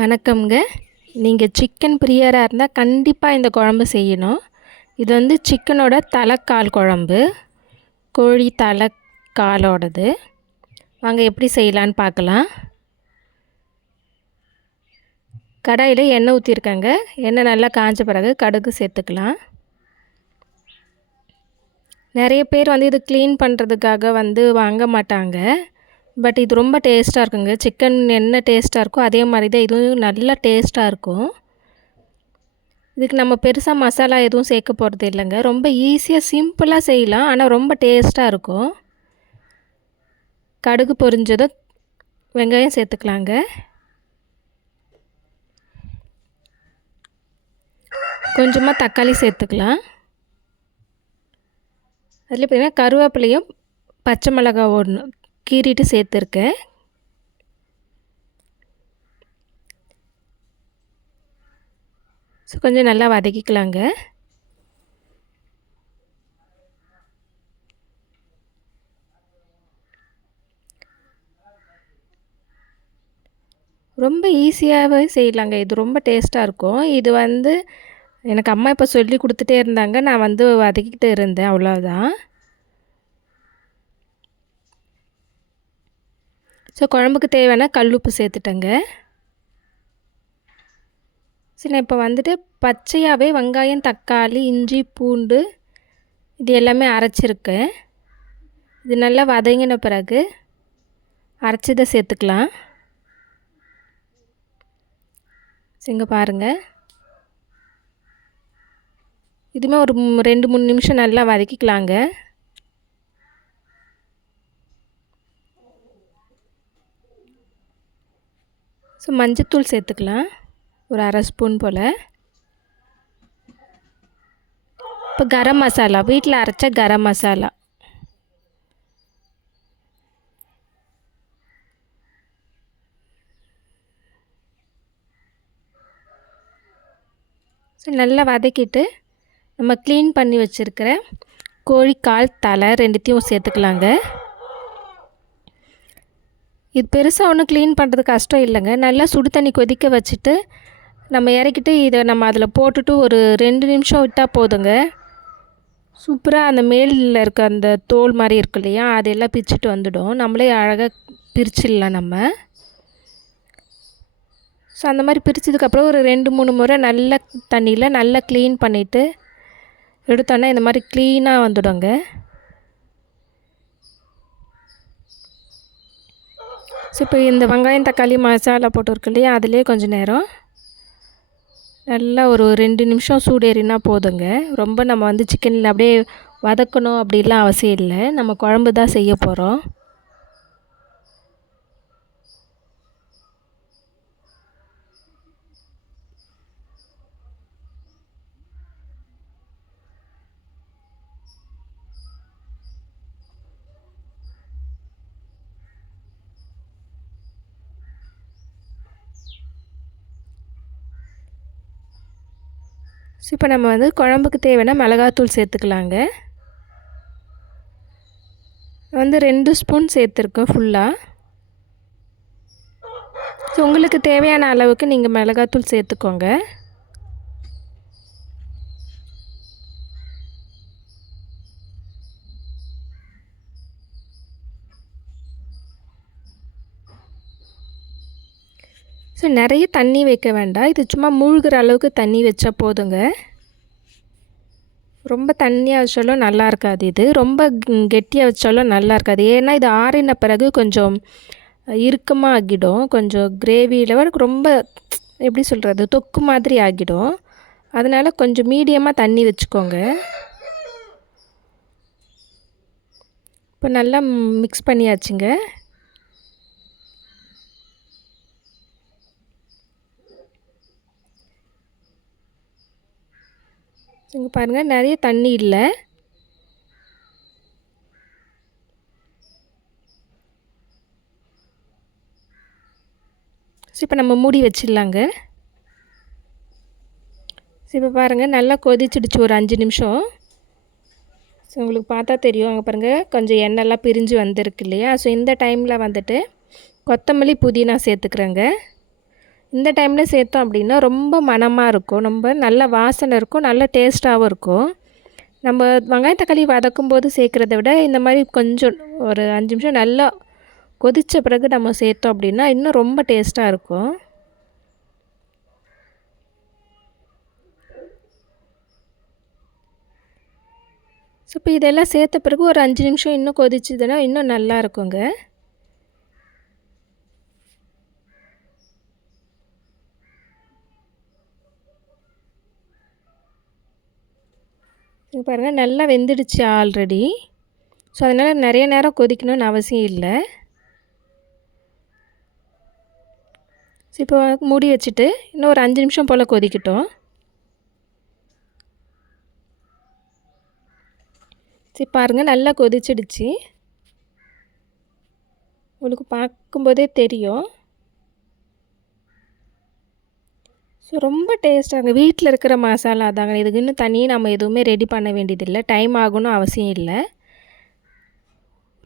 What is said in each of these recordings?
வணக்கம்ங்க. நீங்கள் சிக்கன் பிரியராக இருந்தால் கண்டிப்பாக இந்த குழம்பு செய்யணும். இது வந்து சிக்கனோட தலைக்கால் குழம்பு, கோழி தலைக்காலோடது. வாங்க எப்படி செய்யலான்னு பார்க்கலாம். கடாயில் எண்ணெய் ஊற்றிருக்கேங்க. எண்ணெய் நல்லா காஞ்ச பிறகு கடுகு சேர்த்துக்கலாம். நிறைய பேர் வந்து இது க்ளீன் பண்ணுறதுக்காக வந்து வாங்க மாட்டாங்க. பட் இது ரொம்ப டேஸ்ட்டாக இருக்குங்க. சிக்கன் என்ன டேஸ்ட்டாக இருக்கோ அதே மாதிரி தான் இதுவும் நல்லா டேஸ்ட்டாக இருக்கும். இதுக்கு நம்ம பெருசாக மசாலா எதுவும் சேர்க்க போகிறது இல்லைங்க. ரொம்ப ஈஸியாக சிம்பிளாக செய்யலாம், ஆனால் ரொம்ப டேஸ்ட்டாக இருக்கும். கடுகு பொரிஞ்சதும் வெங்காயம் சேர்த்துக்கலாங்க. கொஞ்சமாக தக்காளி சேர்த்துக்கலாம். அதில் பார்த்திங்கன்னா கருவேப்பிலையும் பச்சை மிளகாய் ஒன்று கீறிட்டு சேர்த்துருக்கேன். ஸோ கொஞ்சம் நல்லா வதக்கிக்கலாங்க. ரொம்ப ஈஸியாகவே செய்யலாங்க. இது ரொம்ப டேஸ்ட்டாக இருக்கும். இது வந்து எனக்கு அம்மா இப்போ சொல்லி கொடுத்துட்டே இருந்தாங்க. நான் வந்து வதக்கிட்டு இருந்தேன், அவ்வளோதான். ஸோ குழம்புக்கு தேவையான கல்லுப்பு சேர்த்துட்டேங்க. சரி, நான் இப்போ வந்துட்டு பச்சையாகவே வெங்காயம், தக்காளி, இஞ்சி, பூண்டு இது எல்லாமே அரைச்சிருக்கேன். இது நல்லா வதங்கின பிறகு அரைச்சதை சேர்த்துக்கலாம். சரிங்க, பாருங்கள். இதுவுமே ஒரு 2-3 நிமிஷம் நல்லா வதக்கிக்கலாங்க. ஸோ மஞ்சத்தூள் சேர்த்துக்கலாம், ஒரு அரை ஸ்பூன் போல். இப்போ கரம் மசாலா, வீட்டில் அரைச்ச கரம் மசாலா. ஸோ நல்லா வதக்கிட்டு நம்ம க்ளீன் பண்ணி வச்சுருக்கிற கோழிக்கால் தலை ரெண்டுத்தையும் சேர்த்துக்கலாங்க. இது பெருசாக ஒன்றும் க்ளீன் பண்ணுறது கஷ்டம் இல்லைங்க. நல்லா சுடு தண்ணி கொதிக்க வச்சுட்டு நம்ம இறக்கிட்டு இதை நம்ம அதில் போட்டுட்டு ஒரு 2 நிமிஷம் விட்டால் போதுங்க. சூப்பராக அந்த மேலில் இருக்க அந்த தோல் மாதிரி இருக்கு இல்லையா, அதெல்லாம் பிரிச்சுட்டு வந்துடும். நம்மளே அழகாக பிரிச்சிடலாம் நம்ம. ஸோ அந்த மாதிரி பிரித்ததுக்கப்புறம் ஒரு 2-3 முறை நல்ல தண்ணியில் நல்லா க்ளீன் பண்ணிவிட்டு எடுத்தோன்னா இந்த மாதிரி க்ளீனாக வந்துடுங்க. ஸோ இப்போ இந்த வெங்காயம், தக்காளி, மசாலா போட்டுருக்கு இல்லையா, அதிலே கொஞ்சம் நேரம் நல்லா ஒரு 2 நிமிஷம் சூடேறினா போதுங்க. ரொம்ப நம்ம வந்து சிக்கனில் அப்படியே வதக்கணும் அப்படிலாம் அவசியம் இல்லை. நம்ம குழம்பு தான் செய்ய போகிறோம். ஸோ இப்போ நம்ம வந்து குழம்புக்கு தேவையான மிளகாத்தூள் சேர்த்துக்கலாங்க. வந்து 2 ஸ்பூன் சேர்த்துருக்கேன் ஃபுல்லாக. ஸோ உங்களுக்கு தேவையான அளவுக்கு நீங்கள் மிளகாத்தூள் சேர்த்துக்கோங்க. ஸோ நிறைய தண்ணி வைக்க வேண்டாம். இது சும்மா மூழ்கிற அளவுக்கு தண்ணி வச்சா போதுங்க. ரொம்ப தண்ணியாக வச்சாலும் நல்லா இருக்காது. இது ரொம்ப கெட்டியாக வச்சாலும் நல்லா இருக்காது. ஏன்னா இது ஆறின பிறகு கொஞ்சம் இறுக்கமாக ஆகிடும். கொஞ்சம் கிரேவியில் ரொம்ப எப்படி சொல்கிறது, தொக்கு மாதிரி ஆகிடும். அதனால் கொஞ்சம் மீடியமாக தண்ணி வச்சுக்கோங்க. இப்போ நல்லா மிக்ஸ் பண்ணியாச்சுங்க. இங்கே பாருங்கள், நிறைய தண்ணி இல்லை. ஸோ இப்போ நம்ம மூடி வச்சிடலாங்க. ஸோ இப்போ பாருங்கள், நல்லா கொதிச்சிடுச்சு ஒரு 5 நிமிஷம். ஸோ உங்களுக்கு பார்த்தா தெரியும், அங்கே பாருங்கள் கொஞ்சம் எண்ணெய்லாம் பிரிஞ்சு வந்திருக்கு இல்லையா. ஸோ இந்த டைமில் வந்துட்டு கொத்தமல்லி, புதினா சேர்த்துக்கிறேங்க. இந்த டைமில் சேர்த்தோம் அப்படின்னா ரொம்ப மணமாக இருக்கும், ரொம்ப நல்ல வாசனை இருக்கும், நல்ல டேஸ்ட்டாகவும் இருக்கும். நம்ம வெங்காயம் தக்காளி வதக்கும்போது சேர்க்குறத விட இந்த மாதிரி கொஞ்சம் ஒரு 5 நிமிஷம் நல்லா கொதித்த பிறகு நம்ம சேர்த்தோம் அப்படின்னா இன்னும் ரொம்ப டேஸ்ட்டாக இருக்கும். ஸோ இப்போ இதெல்லாம் சேர்த்த பிறகு ஒரு 5 நிமிஷம் இன்னும் கொதிச்சுதுன்னா இன்னும் நல்லா இருக்குங்க. இங்கே பாருங்கள் நல்லா வெந்துடுச்சு ஆல்ரெடி. ஸோ அதனால் நிறைய நேரம் கொதிக்கணும்னு அவசியம் இல்லை. ஸோ இப்போ மூடி வச்சுட்டு இன்னும் ஒரு 5 நிமிஷம் போல் கொதிக்கட்டும். சரி பாருங்கள் நல்லா கொதிச்சிடுச்சு, உங்களுக்கு பார்க்கும்போதே தெரியும். ஸோ ரொம்ப டேஸ்ட்டாக வீட்டில் இருக்கிற மசாலா தாங்க, இதுக்கு இன்னும் தனியாக நம்ம எதுவுமே ரெடி பண்ண வேண்டியதில்லை, டைம் ஆகணும்னு அவசியம் இல்லை.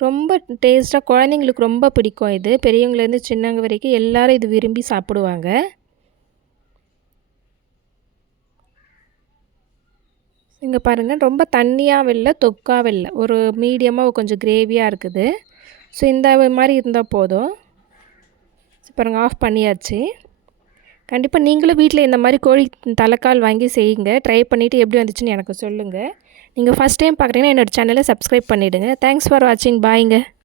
ரொம்ப டேஸ்ட்டாக குழந்தைங்களுக்கு ரொம்ப பிடிக்கும் இது, பெரியவங்கலேருந்து சின்னவங்க வரைக்கும் எல்லோரும் இது விரும்பி சாப்பிடுவாங்க. இங்கே பாருங்கள் ரொம்ப தண்ணியாகவும் இல்லை தொக்காகவும் இல்லை, ஒரு மீடியமாக கொஞ்சம் கிரேவியாக இருக்குது. ஸோ இந்த மாதிரி இருந்தால் போதும். பாருங்கள் ஆஃப் பண்ணியாச்சு. கண்டிப்பாக நீங்களும் வீட்டில் இந்த மாதிரி கோழி தலைக்கால் வாங்கி செய்யுங்க, ட்ரை பண்ணிவிட்டு எப்படி வந்துச்சுன்னு எனக்கு சொல்லுங்கள். நீங்கள் ஃபஸ்ட் டைம் பார்க்குறீங்கன்னா என்னோடய சேனலை சப்ஸ்கிரைப் பண்ணிவிடுங்க. தேங்க்ஸ் ஃபார் வாட்சிங். பாய்ங்க.